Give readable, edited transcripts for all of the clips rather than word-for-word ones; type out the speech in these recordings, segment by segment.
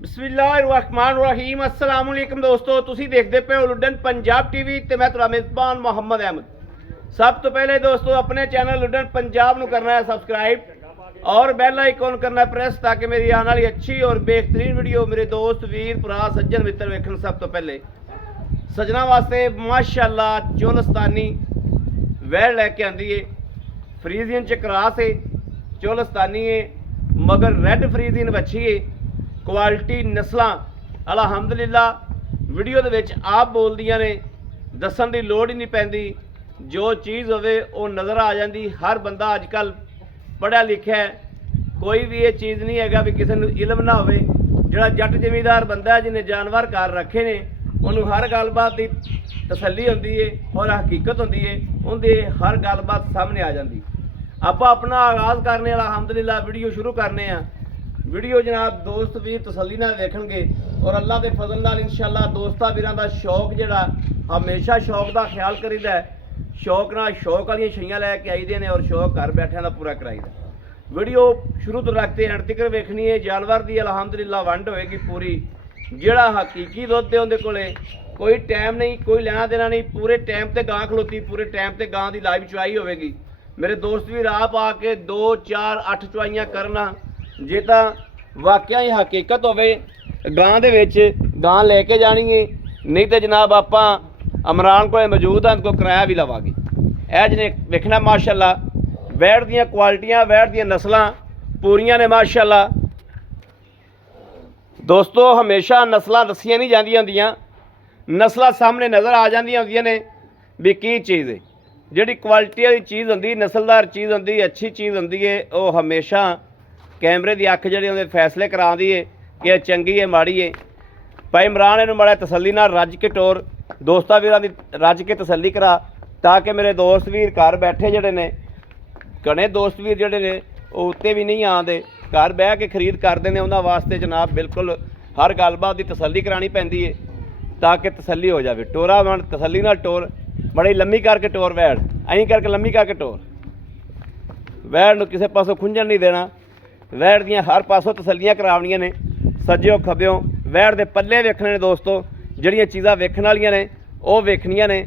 बिस्मिल्लाहिर्रहमानिर्रहीम अस्सलाम वालेकुम दोस्तों, तुसी देखते पे हो लुडन पंजाब टीवी ते मैं तुहाडा मेज़बान मोहम्मद अहमद। सब तो पहले दोस्तों अपने चैनल लुडन पंजाब नू करना है सब्सक्राइब और बेल आइकॉन करना है प्रेस, ताकि मेरी आने वाली अच्छी और बेहतरीन वीडियो मेरे दोस्त वीर भरा सज्जन मित्र वेखन। सब तो पहले सजना वास्ते माशाअल्लाह चोलस्तानी वैड़ लैके आंदी है, फ्रीजियन च क्रॉस है, चोलस्तानी है मगर रेड फ्रीजियन बच्ची है, क्वालिटी नस्ल अलहमदुलिल्लाह वीडियो दे विच आप बोलदियां ने, दसन की लोड़ ही नहीं पैंदी। जो चीज़ होवे वो नज़र आ जाती। हर बंदा अजकल पढ़िया लिखा है, कोई भी ये चीज़ नहीं है भी किसी को इलम ना होवे। जिहड़ा जट जमींदार बंदा है जिन्हें जानवर घर रखे ने, उन्होंने हर गलबात की तसल्ली होंदी है और हकीकत होंदी है, उनकी हर गलबात सामने आ जाती। आप अपना आगाज़ करने अलहमदुलिल्लाह वीडियो शुरू करने हैं। वीडियो जनाब दोस्त भी तसल्ली नाल वेखणगे और अल्लाह के फजल नाल इंशाअल्लाह दोस्तां वीरां दा शौक जिहड़ा हमेशा शौक का ख्याल करीदा है, शौक नाल शौक वाली छइयां लैके आईदे ने और शौक घर बैठिਆਂ दा पूरा कराईदा। वीडियो शुरू तो रखते हैं तक वेखनी है। जानवर की अलहमदुलिल्लाह वंड होएगी पूरी, जिहड़ा हकीकी दुध है उहदे कोले कोई टाइम नहीं, कोई लेना देना नहीं। पूरे टाइम ते गां खलोती, पूरे टाइम ते गां की लाइव चुआई होएगी। मेरे दोस्त भी आप आके 2 4 8 चुआइयां करना, जे तो वाकया ही हकीकत होवे गां दे विच गां लैके जानी है, नहीं तो जनाब आप अमरान को मौजूद हैं को किराया भी लवांगे। यह जिन्हें वेखना माशाअल्लाह वैड़ दियां क्वालिटियां, वैड़ दियां नस्लां पूरियां ने माशाअल्लाह। दोस्तों हमेशा नस्लां दसियां नहीं जांदियां होंदियां, नस्लां सामने नज़र आ जांदियां होंदियां ने भी की चीज़ है। जिहड़ी क्वालिटी वाली चीज़ होंदी, नस्लदार चीज़ होंदी, अच्छी चीज़ होंदी है, वो हमेशा कैमरे की अख जी फैसले कराती है कि चंगी है माड़ी है। भाई इमरान इन्हूं माड़ा तसल्ली नाल रज के टोर, दोस्तां वीरां दी रज के तसल्ली करा, ताकि मेरे दोस्त वीर घर बैठे जड़े ने, घने दोस्त वीर जड़े ने वो उत्ते भी नहीं आते, घर बह के खरीद करते हैं। उन्होंने वास्ते जनाब बिल्कुल हर गलबात की तसल्ली करानी पैंदी है ताकि तसल्ली हो जाए। टोरा बन तसल्ली नाल टोर, बड़ी लम्मी करके टोर वैड़, ऐं करके लम्मी करके टोर। वैड़ नूं किसी पासों खुंझण नहीं देना, वैड़ दियां हर पासों तसल्लियां करावणियां ने, सज्जों खब्बों वैड़ दे पल्ले वेखने ने। दोस्तों जिहड़ियां चीज़ां वेखण वालियां ने वो वेखनियां ने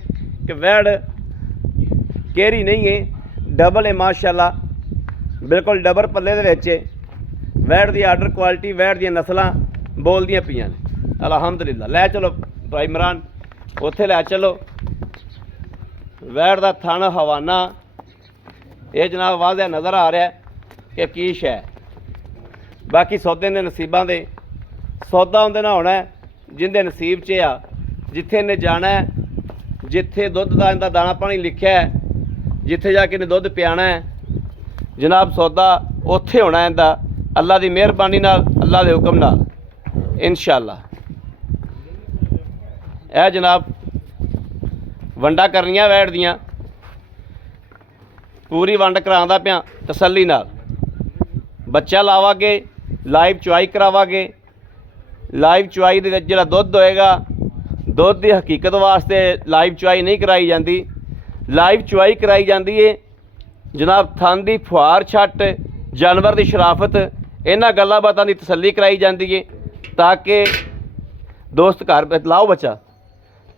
कि वैड़ केरी नहीं है, डबल है माशाअल्लाह, बिल्कुल डबल पल्ले दे विच है। वैड़ दी आर्डर क्वालिटी, वैड़ दियां नस्लां बोलदियां पईयां ने अलहमदुलिल्लाह। लै चलो भाई इमरान उत्थे लै चलो। वैड़ दा थन हवाना ये जनाब वाज़ह नज़र आ रहा है कि की शै। बाकी सौदे ने नसीबां दे, सौदा उंदे नाल होना है जिंदे नसीब च आ, जिथे इन्हें जाना है, जिथे दुध का इनका दाना पानी लिखा है, जिथे जाके इन्हें दुध पियाना है जनाब, सौदा उत्थे होना है इनका अल्लाह की मेहरबानी नाल, अल्लाह के हुक्म नाल इंशाअल्लाह। यह जनाब वंडा करनियां वैड़ दियां, पूरी वंड करांदा पिया तसल्ली नाल। बच्चा लावांगे, लाइव चुआई करावांगे। लाइव चुआई दे विच जिहड़ा दुध होएगा, दुध की हकीकत वास्ते लाइव चुआई नहीं कराई जाती। लाइव चुआई कराई जाती है जनाब थन की फुहार छट, जानवर की शराफत, इन्हां गल्लां बातां की तसल्ली कराई जाती है ताकि दोस्त घर लाओ बच्चा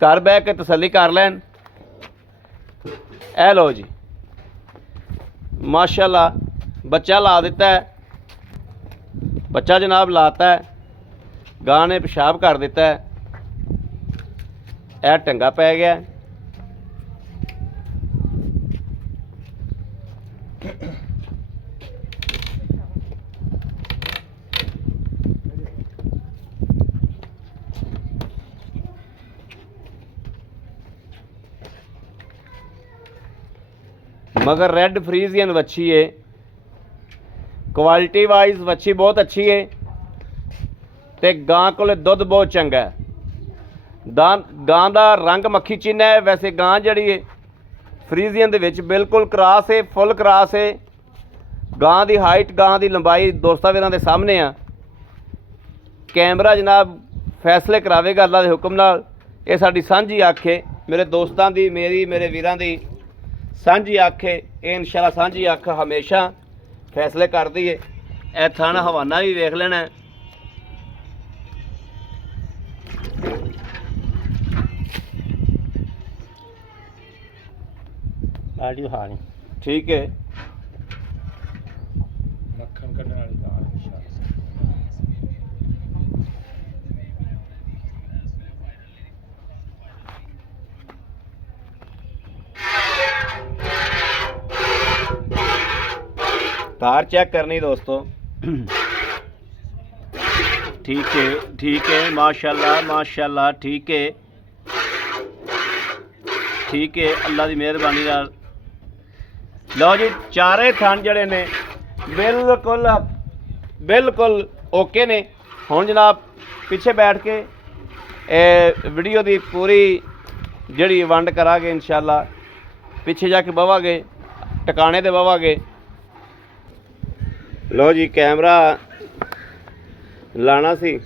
घर बह के तसल्ली कर लैन। ए लो जी माशाअल्लाह बच्चा ला दिता है, बच्चा जनाब लाता है, गां ने पेशाब कर दिता है, यह टंगा पै गया। मगर रेड फ्रीजियन वच्छी है, क्वालिटी वाइज वच्छी बहुत अच्छी है, तो गां को दुध बहुत चंगा है। गां का रंग मक्खी चिन्ह है। वैसे गां जड़ी है फ्रीजियन दे विच बिल्कुल क्रॉस है, फुल क्रॉस है। गां की हाइट, गां की लंबाई दोस्तां वीरां दे सामने आ। कैमरा जनाब फैसले करावेगा अल्लाह के हुक्म नाल। ये साडी सांझी अख है, मेरे दोस्तां दी, मेरी, मेरे वीरां दी सांझी अख है। ये इंशाअल्लाह सांझी अख हमेशा फैसले करती है। ए थाना हवाना भी वेख लेना है, ਆੜੀ ਹਾਣੀ ਠੀਕ ਹੈ। ਮੱਖਣ ਕੱਢਣ ਵਾਲੀ ਗਾਂ ਤਾਰ ਚੈੱਕ ਕਰਨੀ ਦੋਸਤੋ। ਠੀਕ ਹੈ, ਠੀਕ ਹੈ, ਮਾਸ਼ਾਅੱਲਾ ਮਾਸ਼ਾਅੱਲਾ, ਠੀਕ ਹੈ, ਠੀਕ ਹੈ, ਅੱਲਾ ਦੀ ਮਿਹਰਬਾਨੀ ਨਾਲ। ਲਓ ਜੀ, ਚਾਰੇ ਥਣ ਜਿਹੜੇ ਨੇ ਬਿਲਕੁਲ ਬਿਲਕੁਲ ਓਕੇ ਨੇ। ਹੁਣ ਜਨਾਬ ਪਿੱਛੇ ਬੈਠ ਕੇ ਇਹ ਵੀਡੀਓ ਦੀ ਪੂਰੀ ਜਿਹੜੀ ਵੰਡ ਕਰਾਂਗੇ ਇਨਸ਼ਾਅੱਲਾ। ਪਿੱਛੇ ਜਾ ਕੇ ਬਵਾਂਗੇ, ਟਿਕਾਣੇ ਤੇ ਬਵਾਂਗੇ। ਲਓ ਜੀ, ਕੈਮਰਾ ਲਾਣਾ ਸੀ,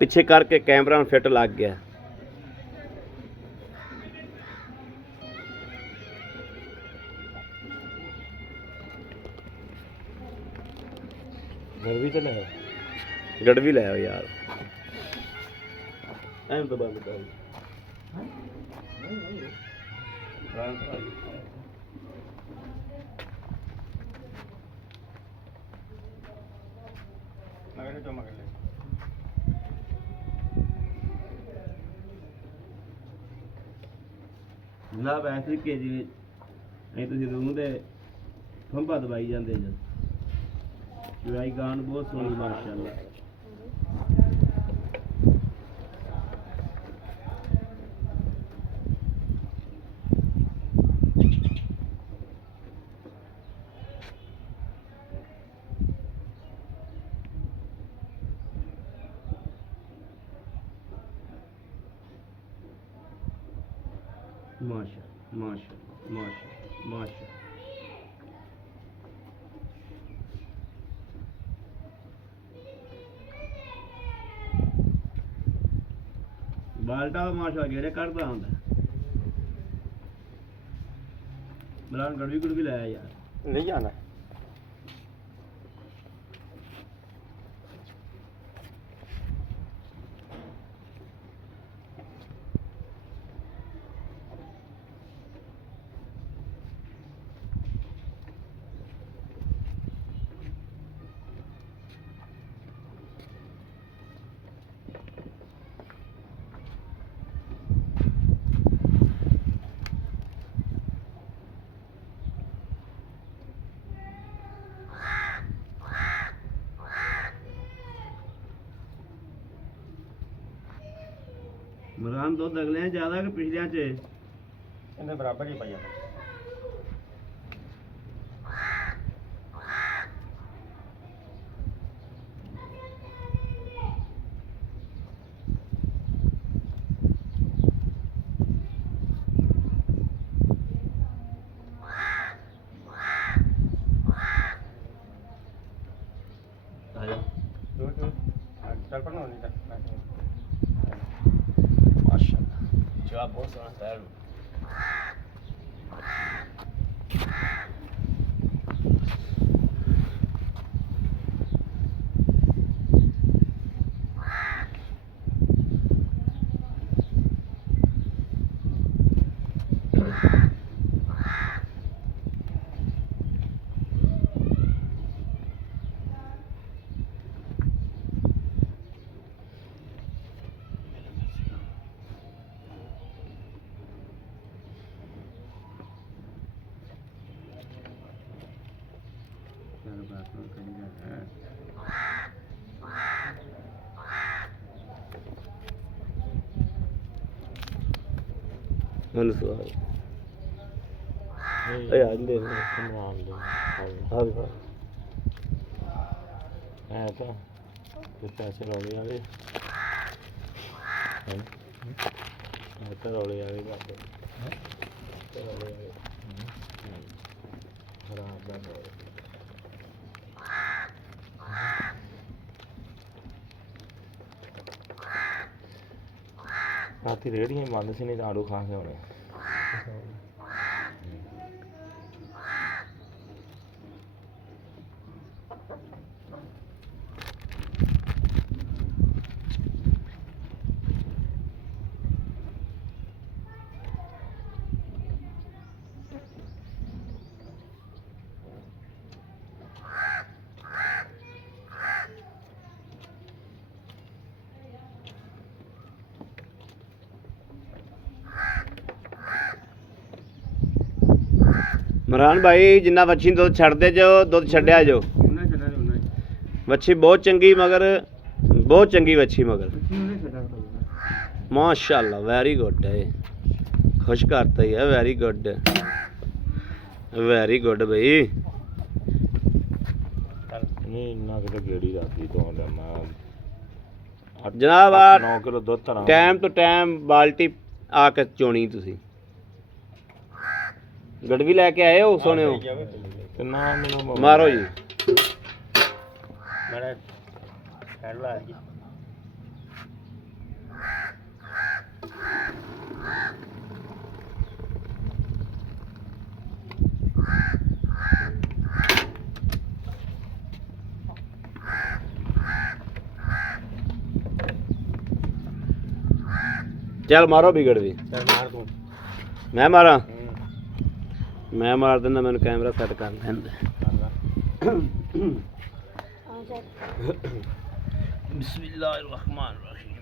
ਪਿੱਛੇ ਕਰਕੇ ਕੈਮਰਾ ਫਿੱਟ ਲੱਗ ਗਿਆ। ਗੜਵੀ ਤੇ ਲੈ ਗੜਵੀ ਲੈ ਆਓ ਯਾਰ, ਐਨ ਤਾਂ ਬੰਦ ਕਰ। ਜਨਾਬ ਐ ਤਰੀਕੇ ਜਿਵੇਂ ਨਹੀਂ ਤੁਸੀਂ ਰੂਮ ਦੇ ਖੰਭਾ ਦਬਾਈ ਜਾਂਦੇ ਜੀ। ਚੁਰਾਈ ਗਾਣ ਬਹੁਤ ਸੋਹਣੀ ਮਾਸ਼ਾਅੱਲਾ। माशा माशा माशा माशा। बाल्टा माशा गेड़े करता होंगे। मलान गड़वी गुड़वी लाया यार, नहीं जाना मरान दुध अगले ज्यादा कि पिछलियां च इन्हें बराबर ही पाया चल पड़ना नहीं माशाअल्लाह जवाब बहुत सोहना तैयार हो। पैसे रौले वाले रौले वाले खराब राती रेड़ियां बंद सी नहीं आड़ू खा के होने ਇਮਰਾਨ ਭਾਈ ਜਿੰਨਾ ਵੱਛੀ ਦੁੱਧ ਛੱਡਦੇ ਜੋ ਦੁੱਧ ਛੱਡਿਆ ਜੋ ਉਹਨਾਂ ਛੱਡਿਆ ਉਹਨਾਂ ਵੱਛੀ ਬਹੁਤ ਚੰਗੀ ਮਗਰ ਬਹੁਤ ਚੰਗੀ ਵੱਛੀ ਮਗਰ ਮਾਸ਼ਾਅੱਲਾ ਵੈਰੀ ਗੁੱਡ ਹੈ ਖੁਸ਼ ਕਰਤਾ ਹੀ ਹੈ ਵੈਰੀ ਗੁੱਡ ਬਈ ਨਹੀਂ ਇੰਨਾ ਕਿਤੇ ਗੇੜੀ ਰਾਤੀ ਤੋਂ ਮੈਂ ਜਨਾਬ 9 ਕਿਲੋ ਦੁੱਧ ਧਰਾਂ ਟਾਈਮ ਤੋਂ ਟਾਈਮ ਬਾਲਟੀ ਆ ਕੇ ਚੋਣੀ ਤੁਸੀਂ ਗੜਵੀ ਲੈ ਕੇ ਆਏ ਹੋ ਸੋਹਣਿਓ ਤੇ ਨਾ ਮੈਨੂੰ ਮਾਰੋ ਜੀ ਮੇਰੇ ਹੈਡ ਲਾ ਜੀ ਚੱਲ ਮਾਰੋ ਵਿਗੜ ਵੀ ਚੱਲ ਮਾਰ ਤੂੰ ਮੈਂ ਮਾਰਾਂ ਮੈਂ ਮਾਰ ਦਿੰਦਾ ਮੈਨੂੰ ਕੈਮਰਾ ਸੈੱਟ ਕਰ ਲੈਂਦਾ ਬਿਸਮਿਲ੍ਲਾਹਿਰਰਹਿਮਾਨਿਰਰਹੀਮ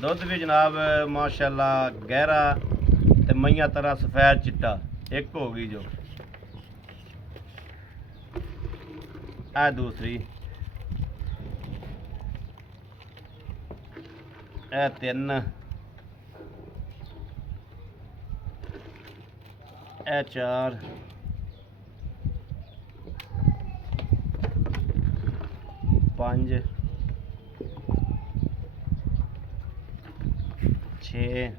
ਦੁੱਧ ਵੀ ਜਨਾਬ ਮਾਸ਼ਾਅੱਲਾ ਗਹਿਰਾ ਤੇ ਮਈਆਂ ਤਰ੍ਹਾਂ ਸਫੈਦ ਚਿੱਟਾ ਇੱਕ ਹੋ ਗਈ ਜੋ ਆ ਦੂਸਰੀ ਇਹ ਤਿੰਨ ਇਹ ਚਾਰ ਪੰਜ 6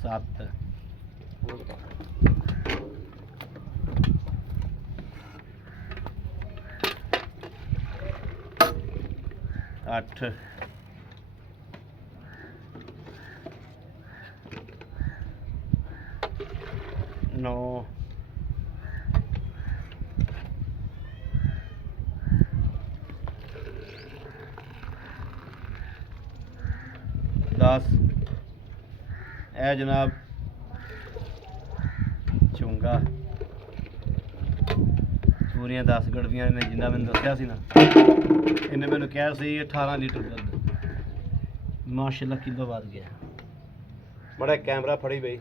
7 8 9 10 ਇਹ ਜਨਾਬ ਚੁੰਗਾ ਪੂਰੀਆਂ 10 ਗੜਵੀਆਂ ਨੇ ਜਿੰਨਾ ਮੈਨੂੰ ਦੱਸਿਆ ਸੀ ਨਾ ਇਹਨੇ ਮੈਨੂੰ ਕਿਹਾ ਸੀ 18 ਲੀਟਰ ਦੁੱਧ ਮਾਸ਼ਾਅੱਲਾ ਕਿਲੋ ਵੱਧ ਗਿਆ ਬੜਾ ਕੈਮਰਾ ਫੜੀ ਬਈ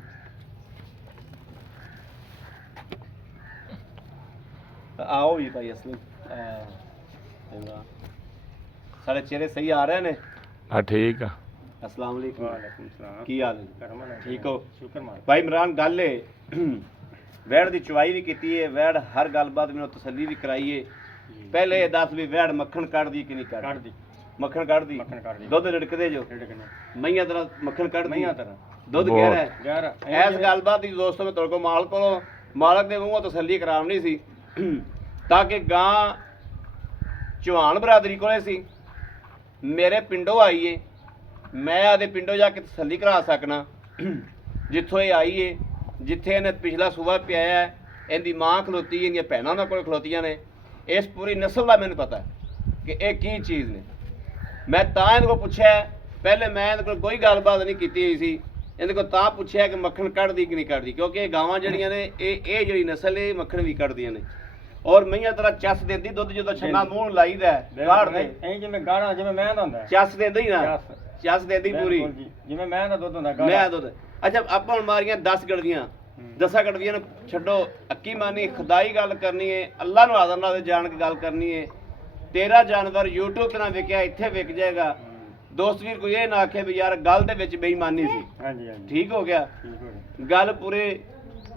आओ जी भाई असलम साढ़े चेहरे सही आ रहे ने हाँ ठीक है अस्सलाम वालेकुम वालेकुम सलाम की हाल है ठीक हो शुक्र मान भाई इमरान गल है वैड़ की चुवाई भी की है वैड़ हर गलबात मैंने तसल्ली भी कराई है पहले दस भी वैड़ मक्खन काट दी कि नहीं काट दी मक्खन काट दी दुध रिड़कदे जो मईयां तरह मक्खन काट मईयां तरह दुध गहरा है इस गलबात की दोस्तों में तुहाडे को मालक दे मूंहों तसल्ली करावनी सी ਤਾਂ ਕਿ ਗਾਂ ਚੌਹਾਨ ਬਰਾਦਰੀ ਕੋਲੇ ਸੀ ਮੇਰੇ ਪਿੰਡੋਂ ਆਈ ਏ ਮੈਂ ਆਦੇ ਪਿੰਡੋਂ ਜਾ ਕੇ ਤਸੱਲੀ ਕਰਾ ਸਕਣਾ ਜਿੱਥੋਂ ਇਹ ਆਈ ਏ ਜਿੱਥੇ ਇਹਨੇ ਪਿਛਲਾ ਸੂਬਾ ਪਿਆਇਆ ਇਹਦੀ ਮਾਂ ਖਲੋਤੀ ਇਹਦੀਆਂ ਭੈਣਾਂ ਉਹਨਾਂ ਕੋਲ ਖਲੋਤੀਆਂ ਨੇ ਇਸ ਪੂਰੀ ਨਸਲ ਦਾ ਮੈਨੂੰ ਪਤਾ ਕਿ ਇਹ ਕੀ ਚੀਜ਼ ਨੇ ਮੈਂ ਤਾਂ ਇਹਦੇ ਕੋਲ ਪੁੱਛਿਆ ਪਹਿਲੇ ਮੈਂ ਇਹਦੇ ਕੋਲ ਕੋਈ ਗੱਲਬਾਤ ਨਹੀਂ ਕੀਤੀ ਹੋਈ ਸੀ ਇਹਦੇ ਕੋਲ ਤਾਂ ਪੁੱਛਿਆ ਕਿ ਮੱਖਣ ਕੱਢਦੀ ਕਿ ਨਹੀਂ ਕੱਢਦੀ ਕਿਉਂਕਿ ਇਹ ਗਾਵਾਂ ਜਿਹੜੀਆਂ ਨੇ ਇਹ ਜਿਹੜੀ ਨਸਲ ਇਹ ਮੱਖਣ ਵੀ ਕੱਢਦੀਆਂ ਨੇ ਔਰ ਮਈਆਂ ਤਰ੍ਹਾਂ ਚੱਸ ਦਿੰਦੀ ਦੁੱਧ ਜਦੋਂ ਛੰਨਾ ਮੂੰਹ ਨੂੰ ਲਾਈਦਾ ਗਾੜ ਦੇ ਐਂ ਜਿਵੇਂ ਗਾਣਾ ਜਿਵੇਂ ਮੈਂ ਦਾ ਹੁੰਦਾ ਚੱਸ ਦਿੰਦੀ ਨਾ ਚੱਸ ਦਿੰਦੀ ਪੂਰੀ ਜਿਵੇਂ ਮੈਂ ਦਾ ਦੁੱਧ ਹੁੰਦਾ ਮੈਂ ਦੁੱਧ ਅੱਛਾ ਆਪਾਂ ਹੁਣ ਮਾਰੀਆਂ 10 ਗੜਵੀਆਂ 10 ਗੜਵੀਆਂ ਨੂੰ ਛੱਡੋ ਅੱਕੀ ਮਾਨੀ ਖੁਦਾਈ ਗੱਲ ਕਰਨੀ ਹੈ ਅੱਲਾ ਨੂੰ ਆਜ਼ਮ ਨਾਲ ਜਾਣ ਕੇ ਗੱਲ ਕਰਨੀ ਹੈ ਤੇਰਾ ਜਾਨਵਰ YouTube ਤੇ ਨਾ ਵਿਕਿਆ ਇੱਥੇ ਵਿਕ ਜਾਏਗਾ ਦੋਸਤ ਵੀਰ ਕੋਈ ਇਹ ਨਾ ਆਖੇ ਵੀ ਯਾਰ ਗੱਲ ਦੇ ਵਿੱਚ ਬੇਈਮਾਨੀ ਸੀ ਹਾਂਜੀ ਹਾਂਜੀ ਠੀਕ ਹੋ ਗਿਆ ਗੱਲ ਪੂਰੇ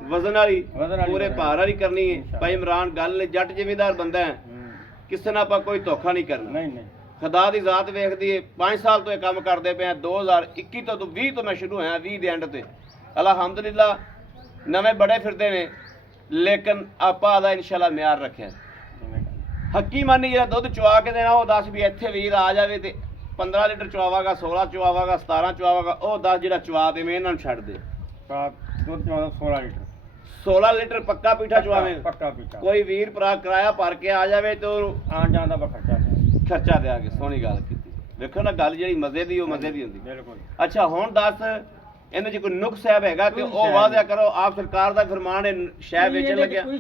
ਵਜ਼ਨ ਵਾਲੀ ਪੂਰੇ ਭਾਰ ਵਾਲੀ ਕਰਨੀ ਹੈ ਭਾਈ ਇਮਰਾਨ ਗੱਲ ਨੇ ਜੱਟ ਜ਼ਿਮੀਦਾਰ ਬੰਦਾ ਹੈ ਕਿਸੇ ਨਾਲ ਆਪਾਂ ਕੋਈ ਧੋਖਾ ਨਹੀਂ ਕਰਨਾ ਨਹੀਂ ਨਹੀਂ ਖੁਦਾ ਦੀ ਜ਼ਾਤ ਵੇਖਦੀ ਏ 5 ਸਾਲ ਤੋਂ ਇਹ ਕੰਮ ਕਰਦੇ ਪਏ ਆ 2021 ਤੋਂ 20 ਤੋਂ ਮੈਂ ਸ਼ੁਰੂ ਹੋਇਆ 20 ਦੇ ਐਂਡ ਤੇ ਅਲਹਮਦੁਲਿਲਾ ਨਵੇਂ ਬੜੇ ਫਿਰਦੇ ਨੇ ਲੇਕਿਨ ਆਪਾਂ ਦਾ ਇਨਸ਼ਾਅੱਲਾ ਮਿਆਰ ਰੱਖਿਆ ਹੱਕੀ ਮਾਨੀ ਜਿਹੜਾ ਦੁੱਧ ਚੁਆ ਕੇ ਦੇਣਾ ਉਹ 10 ਵੀ ਇੱਥੇ ਵੀਰ ਆ ਜਾਵੇ ਤੇ 15 ਲੀਟਰ ਚੁਆਵਾਗਾ 16 ਚੁਆਵਾਗਾ 17 ਚੁਆਵਾਗਾ ਉਹ 10 ਜਿਹੜਾ ਚੁਆ ਦੇਵੇਂ ਇਹਨਾਂ ਨੂੰ ਛੱਡ ਦੇ ਦੁੱਧ ਚੁਆ 16 ਲੀਟਰ 16 ਲੀਟਰ ਪੱਕਾ ਪੀਠਾ ਚੁਆਵੇਂ ਪੱਕਾ ਪੀਠਾ ਕੋਈ ਵੀਰ ਭਰਾ ਕਿਰਾਇਆ ਭਰ ਕੇ ਆ ਜਾਵੇ ਤੇ ਆਣ ਜਾਣ ਦਾ ਖਰਚਾ ਦਿਆਂਗੇ ਸੋਹਣੀ ਗੱਲ ਕੀਤੀ ਵੇਖੋ ਨਾ ਗੱਲ ਜਿਹੜੀ ਮਜ਼ੇ ਦੀ ਉਹ ਮਜ਼ੇ ਦੀ ਹੁੰਦੀ ਬਿਲਕੁਲ ਅੱਛਾ ਹੁਣ ਦੱਸ ਇਹਦੇ 'ਚ ਕੋਈ ਨੁਕਸ ਹੈਗਾ ਤੇ ਉਹ ਵਾਅਦਾ ਕਰੋ। ਆਪ ਸਰਕਾਰ ਦਾ ਫਰਮਾਨ ਹੈ, ਸ਼ੈ ਵੇਚਣ ਲੱਗਿਆ ਕੋਈ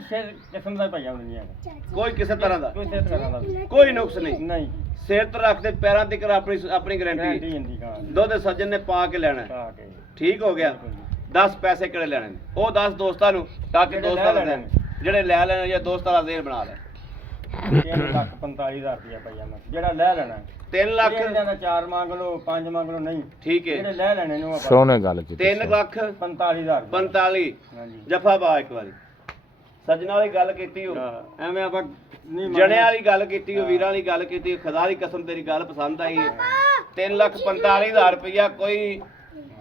ਕਿਸਮ ਦਾ ਭਈਆ ਨਹੀਂ ਹੈਗਾ, ਕੋਈ ਕਿਸੇ ਤਰ੍ਹਾਂ ਦਾ ਕੋਈ ਸਿਹਤ ਕਰਾਂ ਦਾ ਕੋਈ ਨੁਕਸ ਨਹੀਂ। ਨਹੀਂ, ਸਿਰ ਤੇ ਰੱਖਦੇ ਪੈਰਾਂ ਤੇ ਆਪਣੀ ਗਾਰੰਟੀ ਗਾਰੰਟੀ ਹੁੰਦੀ ਕਾਂ ਦੁੱਧ ਸੱਜਣ ਨੇ ਪਾ ਕੇ ਲੈਣਾ ਹੈ। ਪਾ ਕੇ ਠੀਕ ਹੋ ਗਿਆ। 10 ਪੈਸੇ ਕਿਹੜੇ ਲੈਣੇ ਨੇ ਉਹ 10 ਦੋਸਤਾਂ ਨੂੰ, ਤਾਂ ਕਿ ਦੋਸਤਾਂ ਦਾ ਦੇਣ, ਜਿਹੜੇ ਲੈ ਲੈਣ ਜਾਂ ਦੋਸਤਾਂ ਦਾ ਦੇਣ ਬਣਾ ਲੈ। 3,45,000 ਰੁਪਇਆ ਭਈਆ ਮੈਂ ਜਿਹੜਾ ਲੈ ਲੈਣਾ 3 ਲੱਖ ਦਾ 4 ਮੰਗ ਲਓ 5 ਮੰਗ ਲਓ, ਨਹੀਂ ਠੀਕ ਹੈ। ਜਿਹੜੇ ਲੈ ਲੈਣੇ ਨੂੰ ਸੋਹਣੇ ਗੱਲ ਕੀਤੀ 3 ਲੱਖ 45,000 45 ਹਾਂਜੀ ਜਫਾ ਬਾ ਇੱਕ ਵਾਰੀ ਸੱਜਣਾ ਵਾਲੀ ਗੱਲ ਕੀਤੀ ਹੋ, ਐਵੇਂ ਆਪਾਂ ਨਹੀਂ ਜਣਿਆਂ ਵਾਲੀ ਗੱਲ ਕੀਤੀ ਹੋ, ਵੀਰਾਂ ਵਾਲੀ ਗੱਲ ਕੀਤੀ ਹੋ। ਖੁਦਾ ਦੀ ਕਸਮ ਤੇਰੀ ਗੱਲ ਪਸੰਦ ਆਈ ਹੈ। 3,45,000 ਰੁਪਇਆ ਕੋਈ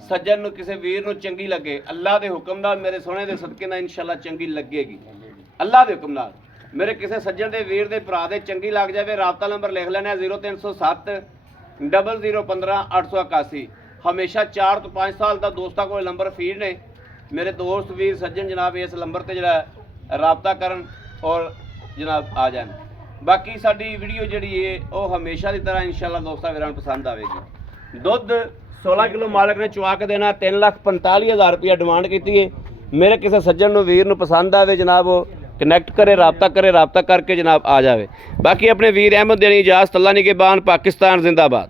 ਸੱਜਣ ਨੂੰ, ਕਿਸੇ ਵੀਰ ਨੂੰ ਚੰਗੀ ਲੱਗੇ, ਅੱਲਾ ਦੇ ਹੁਕਮ ਨਾਲ, ਮੇਰੇ ਸੋਹਣੇ ਦੇ ਸਦਕੇ ਨਾਲ ਇਨਸ਼ਾਅੱਲਾ ਚੰਗੀ ਲੱਗੇਗੀ। ਅੱਲਾ ਦੇ ਹੁਕਮ ਨਾਲ ਮੇਰੇ ਕਿਸੇ ਸੱਜਣ ਦੇ ਵੀਰ ਦੇ ਭਰਾ ਦੇ ਚੰਗੀ ਲੱਗ ਜਾਵੇ, ਰਾਬਤਾ ਨੰਬਰ ਲਿਖ ਲੈਣਾ 0307 0015 881। ਹਮੇਸ਼ਾ 4 ਤੋਂ 5 ਸਾਲ ਦਾ ਦੋਸਤਾਂ ਕੋਲ ਨੰਬਰ ਫੀਡ ਨੇ। ਮੇਰੇ ਦੋਸਤ ਵੀਰ ਸੱਜਣ ਜਨਾਬ ਇਸ ਨੰਬਰ ਤੇ ਜਿਹੜਾ ਰਾਬਤਾ ਕਰਨ ਔਰ ਜਨਾਬ ਆ ਜਾਣ। ਬਾਕੀ ਸਾਡੀ ਵੀਡੀਓ ਜਿਹੜੀ ਹੈ ਉਹ ਹਮੇਸ਼ਾ ਦੀ ਤਰ੍ਹਾਂ ਇਨਸ਼ਾਅੱਲਾ ਦੋਸਤਾਂ ਵੀਰਾਂ ਨੂੰ ਪਸੰਦ ਆਵੇਗੀ। ਦੁੱਧ 16 ਕਿਲੋ ਮਾਲਕ ਨੇ ਚੁਆ ਕੇ ਦੇਣਾ। 3,45,000 ਰੁਪਇਆ ਡਿਮਾਂਡ ਕੀਤੀ ਹੈ। ਮੇਰੇ ਕਿਸੇ ਸੱਜਣ ਨੂੰ ਵੀਰ ਨੂੰ ਪਸੰਦ ਆਵੇ ਜਨਾਬ ਉਹ ਕਨੈਕਟ ਕਰੇ, ਰਾਬਤਾ ਕਰਕੇ ਜਨਾਬ ਆ ਜਾਵੇ। ਬਾਕੀ ਆਪਣੇ ਵੀਰ ਅਹਿਮਦ ਦੇਣੀ ਇਜਾਜ਼ਤ। ਅੱਲਾ ਨਿਗਹਿਬਾਨ, ਪਾਕਿਸਤਾਨ ਜ਼ਿੰਦਾਬਾਦ।